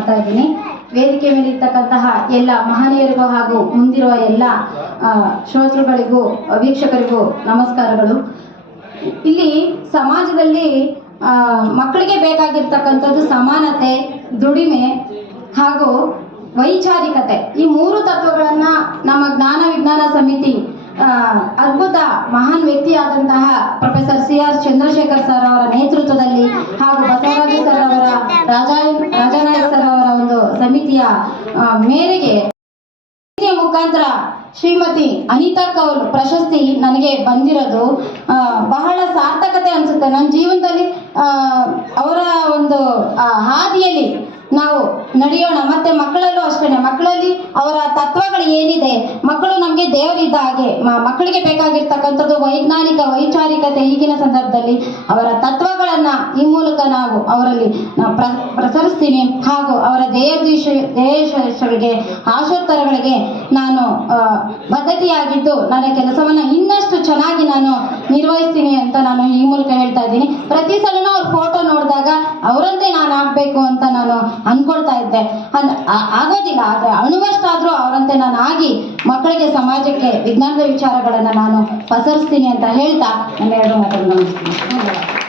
ಮಾಡ್ತಾ ಇದ್ದೀನಿ. ವೇದಿಕೆ ಮೇಲೆ ಇರ್ತಕ್ಕಂತಹ ಎಲ್ಲ ಮಹನೀಯರಿಗೂ ಹಾಗೂ ಮುಂದಿರುವ ಎಲ್ಲ ಶ್ರೋತೃಗಳಿಗೂ ವೀಕ್ಷಕರಿಗೂ ನಮಸ್ಕಾರಗಳು. ಇಲ್ಲಿ ಸಮಾಜದಲ್ಲಿ ಮಕ್ಕಳಿಗೆ ಬೇಕಾಗಿರ್ತಕ್ಕಂಥದ್ದು ಸಮಾನತೆ, ದುಡಿಮೆ ಹಾಗೂ ವೈಚಾರಿಕತೆ. ಈ ಮೂರು ತತ್ವಗಳನ್ನ ನಮ್ಮ ಜ್ಞಾನ ವಿಜ್ಞಾನ ಸಮಿತಿ ಅದ್ಭುತ ಮಹಾನ್ ವ್ಯಕ್ತಿಯಾದಂತಹ ಪ್ರೊಫೆಸರ್ CR ಚಂದ್ರಶೇಖರ್ ಸರ್ ಅವರ ನೇತೃತ್ವದಲ್ಲಿ ಹಾಗೂ ಬಸವರಾಜ ಸರ್ ಅವರ ರಾಜಾನಾಯಕ್ ಸರ್ ಅವರ ಒಂದು ಸಮಿತಿಯ ಮೇರೆಗೆ ಮುಖಾಂತರ ಶ್ರೀಮತಿ ಅನಿತಾ ಕೌಲ್ ಪ್ರಶಸ್ತಿ ನನಗೆ ಬಂದಿರೋದು ಬಹಳ ಸಾರ್ಥಕತೆ ಅನಿಸುತ್ತೆ. ನನ್ನ ಜೀವನದಲ್ಲಿ ಅವರ ಒಂದು ಹಾದಿಯಲ್ಲಿ ನಾವು ನಡೆಯೋಣ. ಮತ್ತೆ ಮಕ್ಕಳಲ್ಲೂ ಅಷ್ಟೇ, ಮಕ್ಕಳಲ್ಲಿ ಅವರ ತತ್ವಗಳು ಏನಿದೆ, ಮಕ್ಕಳು ನಮಗೆ ದೇವರಿದ್ದ ಹಾಗೆ, ಮಕ್ಕಳಿಗೆ ಬೇಕಾಗಿರ್ತಕ್ಕಂಥದ್ದು ವೈಚಾರಿಕತೆ. ಈಗಿನ ಸಂದರ್ಭದಲ್ಲಿ ಅವರ ತತ್ವಗಳನ್ನ ಈ ಮೂಲಕ ನಾವು ಅವರಲ್ಲಿ ಪ್ರಸರಿಸ್ತೀನಿ ಹಾಗೂ ಅವರ ಜಯಶಗಳಿಗೆ ಆಶೋತ್ತರಗಳಿಗೆ ನಾನು ಬದ್ಧತೆಯಾಗಿದ್ದು ನನ್ನ ಕೆಲಸವನ್ನ ಇನ್ನಷ್ಟು ಚೆನ್ನಾಗಿ ನಾನು ನಿರ್ವಹಿಸ್ತೀನಿ ಅಂತ ನಾನು ಈ ಮೂಲಕ ಹೇಳ್ತಾ ಇದ್ದೀನಿ. ಪ್ರತಿ ಸಲನೂ ಅವ್ರ ಫೋಟೋ ನೋಡಿದಾಗ ಅವರಂತೆ ನಾನು ಆಗ್ಬೇಕು ಅಂತ ನಾನು ಅನ್ಕೊಳ್ತಾ ಇದ್ದೆ. ಆಗೋದಿಲ್ಲ, ಆದ್ರೆ ಅಣುವಷ್ಟಾದ್ರೂ ಅವರಂತೆ ನಾನು ಆಗಿ ಮಕ್ಕಳಿಗೆ, ಸಮಾಜಕ್ಕೆ ವಿಜ್ಞಾನದ ವಿಚಾರಗಳನ್ನ ನಾನು ಪಸರಿಸ್ತೀನಿ ಅಂತ ಹೇಳ್ತಾ ನನ್ನ ಎರಡು ಮಾತನ್ನು ಮುಗಿಸ್ತೀನಿ.